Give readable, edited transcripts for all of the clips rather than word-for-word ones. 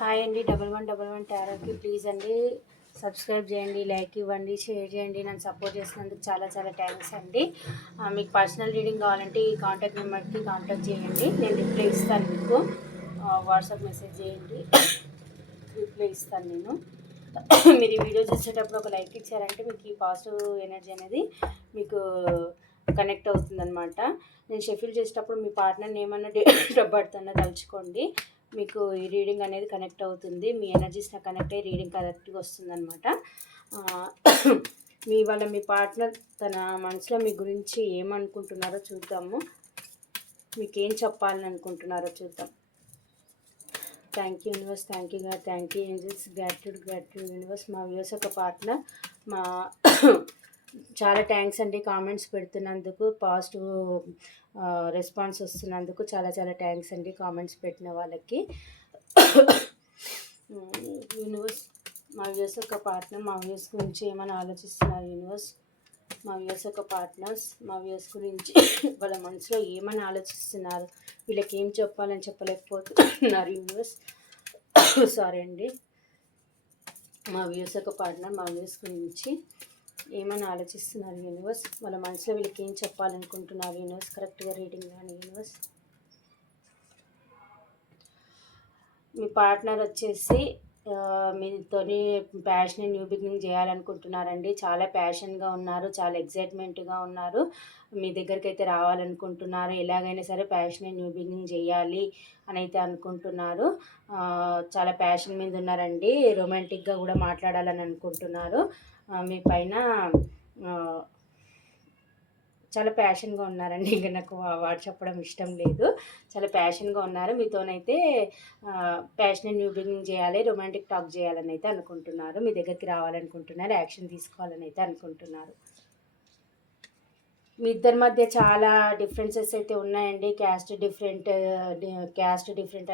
Hi అండి. 1111 టారోకి please అండి subscribe చేయండి, లైక్ ఇవ్వండి, షేర్ చేయండి. నన్ను సపోర్ట్ చేసినందుకు చాలా చాలా థ్యాంక్స్ అండి. మీకు పర్సనల్ రీడింగ్ కావాలంటే ఈ కాంటాక్ట్ నెంబర్కి కాంటాక్ట్ చేయండి. నేను రిప్లై ఇస్తాను. మీకు వాట్సాప్ మెసేజ్ చేయండి, రిప్లై ఇస్తాను నేను. మీరు ఈ వీడియో చూసేటప్పుడు ఒక లైక్ ఇచ్చారంటే మీకు ఈ పాజిటివ్ ఎనర్జీ అనేది మీకు కనెక్ట్ అవుతుందన్నమాట. నేను షెఫిల్ చేసేటప్పుడు మీ పార్ట్నర్ని ఏమన్నా డబ్బడుతున్నా తలుచుకోండి. మీకు ఈ రీడింగ్ అనేది కనెక్ట్ అవుతుంది. మీ ఎనర్జీస్ నాకు కనెక్ట్ అయ్యి రీడింగ్ కరెక్ట్గా వస్తుందన్నమాట. మీ పార్ట్నర్ తన మనసులో మీ గురించి ఏమనుకుంటున్నారో చూద్దాము. మీకేం చెప్పాలని అనుకుంటున్నారో చూద్దాం. Thank you universe, thank you God, thank you angels, gratitude universe. మా వ్యూస్ ఒక పార్ట్నర్ మా చాలా థ్యాంక్స్ అండి. కామెంట్స్ పెడుతున్నందుకు, పాజిటివ్ రెస్పాన్స్ వస్తున్నందుకు చాలా చాలా థ్యాంక్స్ అండి. కామెంట్స్ పెట్టిన వాళ్ళకి. యూనివర్స్ మా వ్యూస్ ఒక పార్ట్నర్ మా వ్యూస్ గురించి ఏమైనా ఆలోచిస్తున్నారు యూనివర్స్. మా వ్యూస్ ఒక పార్ట్నర్స్ మా వ్యూస్ గురించి వాళ్ళ మనసులో ఏమని ఆలోచిస్తున్నారు, వీళ్ళకి ఏం చెప్పాలని చెప్పలేకపోతున్నారు యూనివర్స్. సారీ అండి. మా వ్యూస్ ఒక పార్ట్నర్ మా వ్యూస్ గురించి ఏమని ఆలోచిస్తున్నారు యూనివర్స్, వాళ్ళ మనసులో వీళ్ళకి ఏం చెప్పాలనుకుంటున్నారు యూనివర్స్. కరెక్ట్గా రీడింగ్ కానీ యూనివర్స్. మీ పార్ట్నర్ వచ్చేసి మీతోని ప్యాషన్ న్యూ బిగినింగ్ చేయాలనుకుంటున్నారండి. చాలా ప్యాషన్గా ఉన్నారు, చాలా ఎగ్జైట్మెంట్గా ఉన్నారు. మీ దగ్గరికి అయితే రావాలనుకుంటున్నారు. ఎలాగైనా సరే ప్యాషన్ న్యూ బిగినింగ్ చేయాలి అని అయితే అనుకుంటున్నారు. చాలా ప్యాషన్ మీద ఉన్నారండి. రొమాంటిక్గా కూడా మాట్లాడాలని అనుకుంటున్నారు. మీ పైన చాలా ప్యాషన్గా ఉన్నారండి. ఇంకా నాకు వాడు చెప్పడం ఇష్టం లేదు. చాలా ప్యాషన్గా ఉన్నారు. మీతోనైతే ప్యాషన్ న్యూ బిగినింగ్ చేయాలి, రొమాంటిక్ టాక్ చేయాలని అయితే అనుకుంటున్నారు. మీ దగ్గరికి రావాలనుకుంటున్నారు, యాక్షన్ తీసుకోవాలని అయితే అనుకుంటున్నారు. మీ ఇద్దరి మధ్య చాలా డిఫరెన్సెస్ అయితే ఉన్నాయండి. క్యాస్ట్ డిఫరెంట్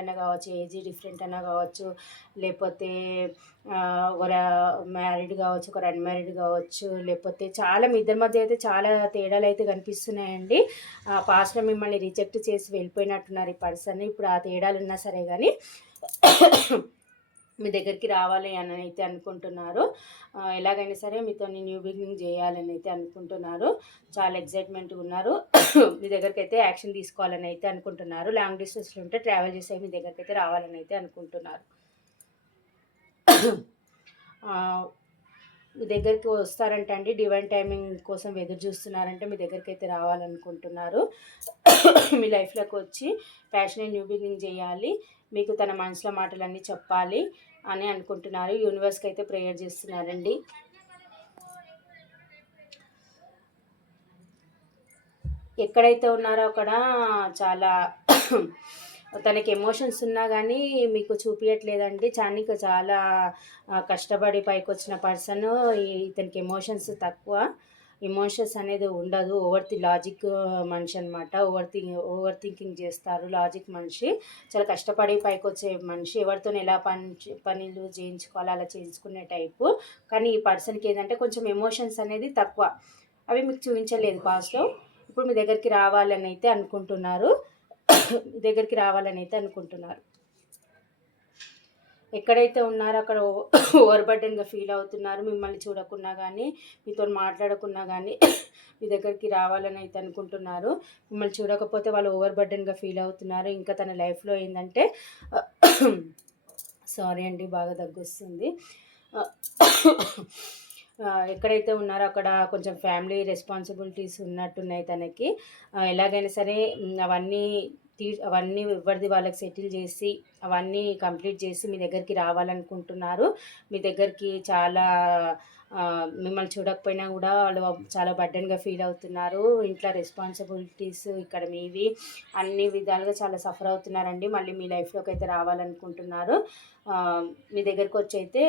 అన్నా కావచ్చు, ఏజ్ డిఫరెంట్ అన్నా కావచ్చు, లేకపోతే ఒకరు మ్యారీడ్ కావచ్చు, ఒకరు అన్మ్యారీడ్ కావచ్చు, లేకపోతే చాలా మీ ఇద్దరి మధ్య అయితే చాలా తేడాలు అయితే కనిపిస్తున్నాయండి. పాస్ట్లో మిమ్మల్ని రిజెక్ట్ చేసి వెళ్ళిపోయినట్టున్నారు ఈ పర్సన్. ఇప్పుడు ఆ తేడాలు ఉన్నా సరే కానీ మీ దగ్గరికి రావాలి అని అయితే అనుకుంటున్నారు. ఎలాగైనా సరే మీతో న్యూ బిగినింగ్ చేయాలని అయితే అనుకుంటున్నారు. చాలా ఎగ్జైట్మెంట్గా ఉన్నారు. మీ దగ్గరికి అయితే యాక్షన్ తీసుకోవాలని అయితే అనుకుంటున్నారు. లాంగ్ డిస్టెన్స్లో ఉంటే ట్రావెల్ చేసే మీ దగ్గరికి అయితే రావాలని అయితే అనుకుంటున్నారు. మీ దగ్గరికి వస్తారంటే అండి, డివైన్ టైమింగ్ కోసం ఎదురు చూస్తున్నారంటే మీ దగ్గరికి అయితే రావాలనుకుంటున్నారు. మీ లైఫ్లోకి వచ్చి ప్యాషన్ న్యూ బిగినింగ్ చేయాలి, మీకు తన మనసులో మాటలన్నీ చెప్పాలి అని అనుకుంటున్నారు. యూనివర్స్కి అయితే ప్రేయర్ చేస్తున్నారండి. ఎక్కడైతే ఉన్నారో అక్కడ చాలా తనకి ఎమోషన్స్ ఉన్నా కానీ మీకు చూపించట్లేదండి. చానికి చాలా కష్టపడి పైకి వచ్చిన పర్సన్. ఇతనికి ఎమోషన్స్ తక్కువ, ఎమోషన్స్ అనేది ఉండదు. లాజిక్ మనిషి అనమాట. ఓవర్ థింకింగ్ చేస్తారు. లాజిక్ మనిషి, చాలా కష్టపడి పైకి వచ్చే మనిషి. ఎవరితో ఎలా పనులు చేయించుకోవాలో అలా చేయించుకునే టైపు. కానీ ఈ పర్సన్కి ఏంటంటే కొంచెం ఎమోషన్స్ అనేది తక్కువ. అవి మీకు చూపించలేదు పాస్ట్లో. ఇప్పుడు మీ దగ్గరికి రావాలని అయితే అనుకుంటున్నారు. ఎక్కడైతే ఉన్నారో అక్కడ ఓవర్ బర్డెన్గా ఫీల్ అవుతున్నారు. మిమ్మల్ని చూడకున్నా కానీ, మీతో మాట్లాడకున్నా కానీ మీ దగ్గరికి రావాలని అయితే అనుకుంటున్నారు. మిమ్మల్ని చూడకపోతే వాళ్ళు ఓవర్ బర్డెన్గా ఫీల్ అవుతున్నారు. ఇంకా తన లైఫ్లో ఏంటంటే సారీ అండి, బాగా దగ్గొస్తుంది. ఎక్కడైతే ఉన్నారో అక్కడ కొంచెం ఫ్యామిలీ రెస్పాన్సిబిలిటీస్ ఉన్నట్టున్నాయి తనకి. ఎలాగైనా సరే అవన్నీ ఎవరిది వాళ్ళకి సెటిల్ చేసి అవన్నీ కంప్లీట్ చేసి మీ దగ్గరికి రావాలనుకుంటున్నారు. మీ దగ్గరికి చాలా మిమ్మల్ని చూడకపోయినా కూడా వాళ్ళు చాలా బర్డెన్గా ఫీల్ అవుతున్నారు. ఇంట్లో రెస్పాన్సిబిలిటీస్ ఇక్కడ మీవి, అన్ని విధాలుగా చాలా సఫర్ అవుతున్నారండి. మళ్ళీ మీ లైఫ్లోకి అయితే రావాలనుకుంటున్నారు. మీ దగ్గరికి వచ్చి అయితే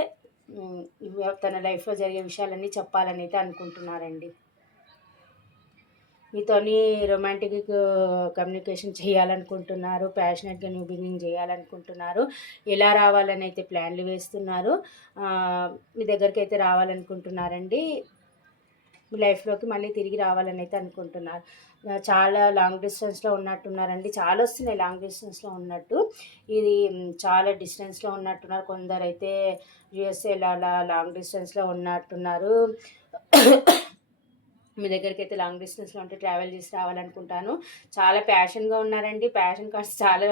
తన లైఫ్లో జరిగే విషయాలన్నీ చెప్పాలని అయితే అనుకుంటున్నారండి. మీతోని రొమాంటిక్ కమ్యూనికేషన్ చేయాలనుకుంటున్నారు. ప్యాషనెట్గా న్యూ బిగినింగ్ చేయాలనుకుంటున్నారు. ఎలా రావాలని అయితే ప్లాన్లు వేస్తున్నారు. మీ దగ్గరికి అయితే రావాలనుకుంటున్నారండి. మీ లైఫ్లోకి మళ్ళీ తిరిగి రావాలని అయితే అనుకుంటున్నారు. చాలా లాంగ్ డిస్టెన్స్లో ఉన్నట్టున్నారండి. చాలా వస్తున్నాయి లాంగ్ డిస్టెన్స్లో ఉన్నట్టు. ఇది చాలా డిస్టెన్స్లో ఉన్నట్టున్నారు. కొందరైతే యూఎస్ఏలో అలా లాంగ్ డిస్టెన్స్లో ఉన్నట్టున్నారు. మీ దగ్గరికి అయితే లాంగ్ డిస్టెన్స్లో ఉంటే ట్రావెల్ చేసి రావాలనుకుంటాను. చాలా ప్యాషన్గా ఉన్నారండి. ప్యాషన్ కార్డ్స్ చాలా,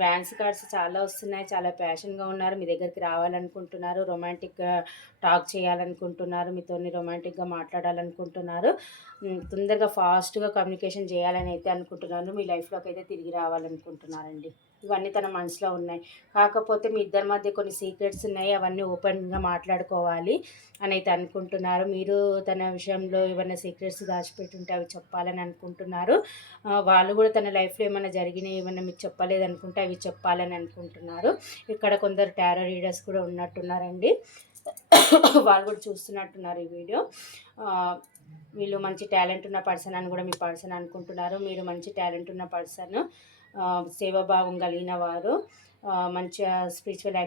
వ్యాన్స్ కార్డ్స్ చాలా వస్తున్నాయి. చాలా ప్యాషన్గా ఉన్నారు. మీ దగ్గరికి రావాలనుకుంటున్నారు. రొమాంటిక్గా టాక్ చేయాలనుకుంటున్నారు. మీతోని రొమాంటిక్గా మాట్లాడాలనుకుంటున్నారు. తొందరగా ఫాస్ట్గా కమ్యూనికేషన్ చేయాలని అయితే అనుకుంటున్నారు. మీ లైఫ్లోకి అయితే తిరిగి రావాలనుకుంటున్నారండి. ఇవన్నీ తన మనసులో ఉన్నాయి. కాకపోతే మీ ఇద్దరి మధ్య కొన్ని సీక్రెట్స్ ఉన్నాయి. అవన్నీ ఓపెన్గా మాట్లాడుకోవాలి అని అయితే అనుకుంటున్నారు. మీరు తన విషయంలో ఏమైనా సీక్రెట్స్ దాచిపెట్టుంటే అవి చెప్పాలని అనుకుంటున్నారు. వాళ్ళు కూడా తన లైఫ్లో ఏమైనా జరిగినాయి, ఏమైనా మీకు చెప్పలేదనుకుంటే అవి చెప్పాలని అనుకుంటున్నారు. ఇక్కడ కొందరు టారో రీడర్స్ కూడా ఉన్నట్టున్నారండి. వాళ్ళు కూడా చూస్తున్నట్టున్నారు ఈ వీడియో. వీళ్ళు మంచి టాలెంట్ ఉన్న పర్సన్ అని కూడా మీ పర్సన్ అనుకుంటున్నారు. మీరు మంచి టాలెంట్ ఉన్న పర్సన్, సేవాభావం కలిగిన వారు, మంచిగా స్పిరిచువల్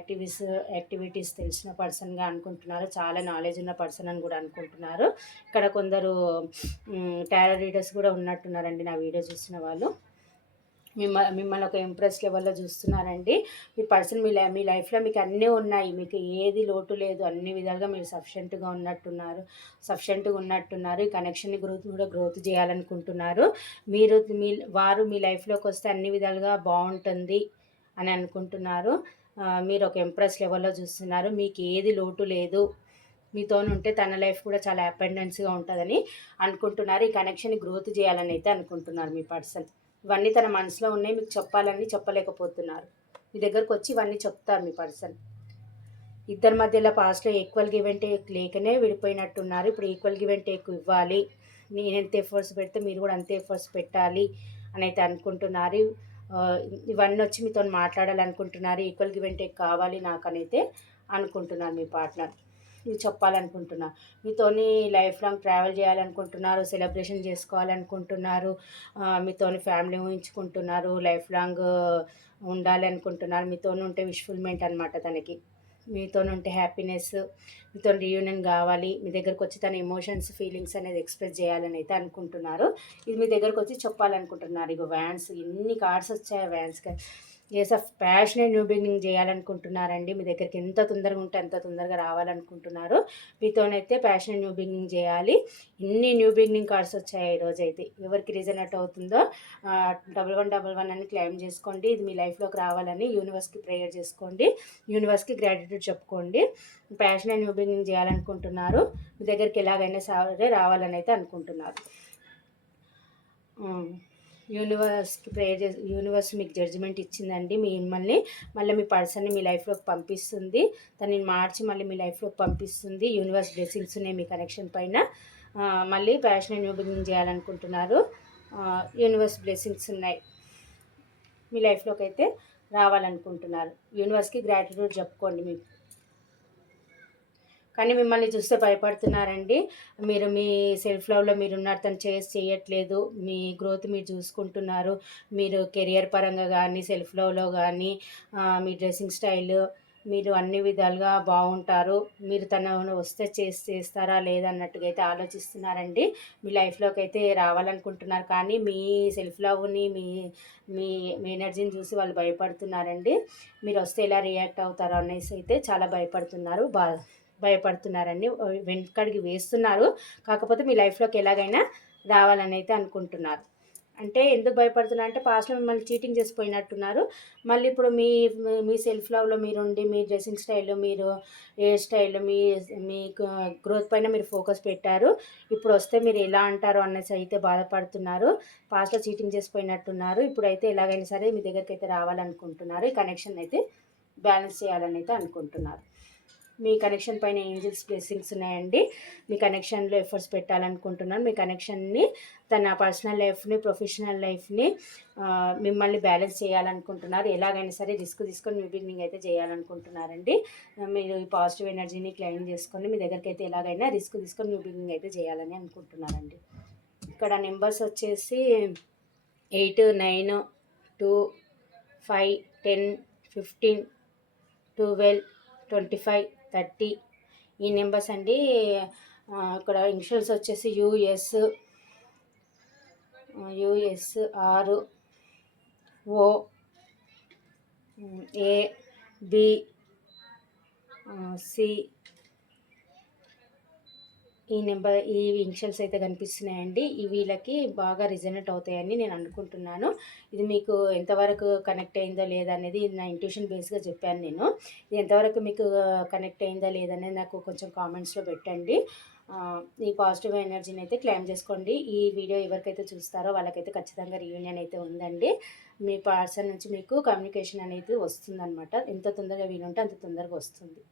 యాక్టివిటీస్ తెలిసిన పర్సన్గా అనుకుంటున్నారు. చాలా నాలెడ్జ్ ఉన్న పర్సన్ అని కూడా అనుకుంటున్నారు. ఇక్కడ కొందరు టారో రీడర్స్ కూడా ఉన్నట్టున్నారండి నా వీడియో చూసిన వాళ్ళు. మిమ్మల్ని ఒక ఇంప్రెస్ లెవెల్లో చూస్తున్నారండి. మీ పర్సన్ మీ లైఫ్లో మీకు అన్నీ ఉన్నాయి. మీకు ఏది లోటు లేదు. అన్ని విధాలుగా మీరు సఫిషియెంట్గా ఉన్నట్టున్నారు. ఈ కనెక్షన్ని గ్రోత్ చేయాలనుకుంటున్నారు. వారు మీ లైఫ్లోకి వస్తే అన్ని విధాలుగా బాగుంటుంది అని అనుకుంటున్నారు. మీరు ఒక ఇంప్రెస్ లెవెల్లో చూస్తున్నారు. మీకు ఏది లోటు లేదు. మీతోనుంటే తన లైఫ్ కూడా చాలా అపెండెన్స్గా ఉంటుందని అనుకుంటున్నారు. ఈ కనెక్షన్ని గ్రోత్ చేయాలని అయితే అనుకుంటున్నారు మీ పర్సన్. ఇవన్నీ తన మనసులో ఉన్నాయి. మీకు చెప్పాలని చెప్పలేకపోతున్నారు. మీ దగ్గరకు వచ్చి ఇవన్నీ చెప్తారు మీ పర్సన్. ఇద్దరి మధ్యలో పాస్ట్లో ఈక్వల్ గివ్ అండ్ టేక్ లేకనే విడిపోయినట్టున్నారు. ఇప్పుడు ఈక్వల్ గివ్ అండ్ టేక్ ఇవ్వాలి. నేను ఎంత ఎఫర్ట్స్ పెడితే మీరు కూడా అంతే ఎఫర్ట్స్ పెట్టాలి అని అయితే అనుకుంటున్నారు. ఇవన్నీ వచ్చి మీతో మాట్లాడాలనుకుంటున్నారు. ఈక్వల్ గివ్ అండ్ టేక్ కావాలి నాకనైతే అనుకుంటున్నారు మీ పార్ట్నర్. ఇది చెప్పాలనుకుంటున్నా. మీతోని లైఫ్ లాంగ్ ట్రావెల్ చేయాలనుకుంటున్నారు. సెలబ్రేషన్ చేసుకోవాలనుకుంటున్నారు. మీతోని ఫ్యామిలీ ఊహించుకుంటున్నారు. లైఫ్ లాంగ్ ఉండాలి అనుకుంటున్నారు. మీతోని ఉంటే విష్ఫుల్మెంట్ అనమాట తనకి. మీతోని ఉంటే హ్యాపీనెస్, మీతో రీయూనియన్ కావాలి. మీ దగ్గరకు వచ్చి తన ఎమోషన్స్, ఫీలింగ్స్ అనేది ఎక్స్ప్రెస్ చేయాలని అయితే అనుకుంటున్నారు. ఇది మీ దగ్గరకు వచ్చి చెప్పాలనుకుంటున్నారు. ఇక వ్యాన్స్, ఎన్ని కార్డ్స్ వచ్చాయి వ్యాన్స్కి. ఎస్ ఆఫ్ ప్యాషనేట్ న్యూ బిగినింగ్ చేయాలనుకుంటున్నారండి. మీ దగ్గరికి ఎంత తొందరగా ఉంటే అంత తొందరగా రావాలనుకుంటున్నారు. మీతోనైతే ప్యాషనేట్ న్యూ బిగినింగ్ చేయాలి. ఇన్ని న్యూ బిగినింగ్ కార్డ్స్ వచ్చాయి ఈరోజు అయితే. ఎవరికి రీజనెట్ అవుతుందో 1111 అని క్లెయిమ్ చేసుకోండి. ఇది మీ లైఫ్లోకి రావాలని యూనివర్స్కి ప్రేయర్ చేసుకోండి. యూనివర్స్కి గ్రాటిట్యూడ్ చెప్పుకోండి. ప్యాషనేట్ న్యూ బిగినింగ్ చేయాలనుకుంటున్నారు. మీ దగ్గరికి ఎలాగైనా సరే రావాలని అయితే అనుకుంటున్నారు. యూనివర్స్కి ప్రేయర్ చేసి యూనివర్స్ మీకు జడ్జిమెంట్ ఇచ్చిందండి. మిమ్మల్ని మళ్ళీ మీ పర్సన్ని మీ లైఫ్లోకి పంపిస్తుంది. తనని మార్చి మళ్ళీ మీ లైఫ్లోకి పంపిస్తుంది. యూనివర్స్ బ్లెస్సింగ్స్ ఉన్నాయి మీ కనెక్షన్ పైన. మళ్ళీ ప్యాషనేట్ న్యూ బిగినింగ్ చేయాలనుకుంటున్నారు. యూనివర్స్ బ్లెస్సింగ్స్ ఉన్నాయి. మీ లైఫ్లోకి అయితే రావాలనుకుంటున్నారు. యూనివర్స్కి గ్రాటిట్యూడ్ చెప్పుకోండి. మీకు కానీ మిమ్మల్ని చూస్తే భయపడుతున్నారండి. మీరు మీ సెల్ఫ్ లవ్లో మీరున్నారు. తను చేయట్లేదు. మీ గ్రోత్ మీరు చూసుకుంటున్నారు. మీరు కెరియర్ పరంగా కానీ, సెల్ఫ్ లవ్లో కానీ, మీ డ్రెస్సింగ్ స్టైల్, మీరు అన్ని విధాలుగా బాగుంటారు. మీరు తను వస్తే చేస్తారా లేదా అన్నట్టుగా అయితే ఆలోచిస్తున్నారండి. మీ లైఫ్లోకి అయితే రావాలనుకుంటున్నారు. కానీ మీ సెల్ఫ్ లవ్ని, మీ మీ మీ ఎనర్జీని చూసి వాళ్ళు భయపడుతున్నారండి. మీరు వస్తే ఎలా రియాక్ట్ అవుతారో అనేసి అయితే చాలా భయపడుతున్నారండి. వెనకడికి వేస్తున్నారు. కాకపోతే మీ లైఫ్లోకి ఎలాగైనా రావాలని అయితే అనుకుంటున్నారు. అంటే ఎందుకు భయపడుతున్నారు అంటే పాస్ట్లో మిమ్మల్ని చీటింగ్ చేసిపోయినట్టున్నారు. మళ్ళీ ఇప్పుడు మీ సెల్ఫ్ లవ్లో మీరుండి, మీ డ్రెస్సింగ్ స్టైల్లో, మీరు హెయిర్ స్టైల్లో, మీ గ్రోత్ పైన మీరు ఫోకస్ పెట్టారు. ఇప్పుడు వస్తే మీరు ఎలా అంటారు అనేసి అయితే బాధపడుతున్నారు. పాస్ట్లో చీటింగ్ చేసిపోయినట్టున్నారు. ఇప్పుడైతే ఎలాగైనా సరే మీ దగ్గరికి అయితే రావాలనుకుంటున్నారు. ఈ కనెక్షన్ అయితే బ్యాలెన్స్ చేయాలని అయితే అనుకుంటున్నారు. మీ కనెక్షన్ పైన ఏంజల్స్ బ్లెస్సింగ్స్ ఉన్నాయండి. మీ కనెక్షన్లో ఎఫర్ట్స్ పెట్టాలనుకుంటున్నాను. మీ కనెక్షన్ని, తన పర్సనల్ లైఫ్ని, ప్రొఫెషనల్ లైఫ్ని, మిమ్మల్ని బ్యాలెన్స్ చేయాలనుకుంటున్నారు. ఎలాగైనా సరే రిస్క్ తీసుకొని న్యూ బిగినింగ్ అయితే చేయాలనుకుంటున్నారండి. మీరు ఈ పాజిటివ్ ఎనర్జీని క్లెయిమ్ చేసుకొని మీ దగ్గరికి అయితే ఎలాగైనా రిస్క్ తీసుకొని న్యూ బిగినింగ్ అయితే చేయాలని అనుకుంటున్నారండి. ఇక్కడ నెంబర్స్ వచ్చేసి 8, 9, 2, 5, 10, 15, 12, 25, 30 ఈ నెంబర్స్ అండి. ఇక్కడ ఇనిషియల్స్ వచ్చేసి యుఎస్ఆర్ ఓ ఏ బి సి ఈ ఇనిషియల్స్ అయితే కనిపిస్తున్నాయండి. వీళ్ళకి బాగా రిజనెట్ అవుతాయని నేను అనుకుంటున్నాను. ఇది మీకు ఎంతవరకు కనెక్ట్ అయిందో లేదా అనేది నా ఇంట్యూషన్ బేస్గా చెప్పాను నేను. ఇది ఎంతవరకు మీకు కనెక్ట్ అయిందా లేదనేది నాకు కొంచెం కామెంట్స్లో పెట్టండి. ఈ పాజిటివ్ ఎనర్జీని అయితే క్లెయిమ్ చేసుకోండి. ఈ వీడియో ఎవరికైతే చూస్తారో వాళ్ళకైతే ఖచ్చితంగా రీయూనియన్ అయితే ఉందండి. మీ పర్సన్ నుంచి మీకు కమ్యూనికేషన్ అనేది వస్తుందన్నమాట. ఎంత తొందరగా వీలుంటే అంత తొందరగా వస్తుంది.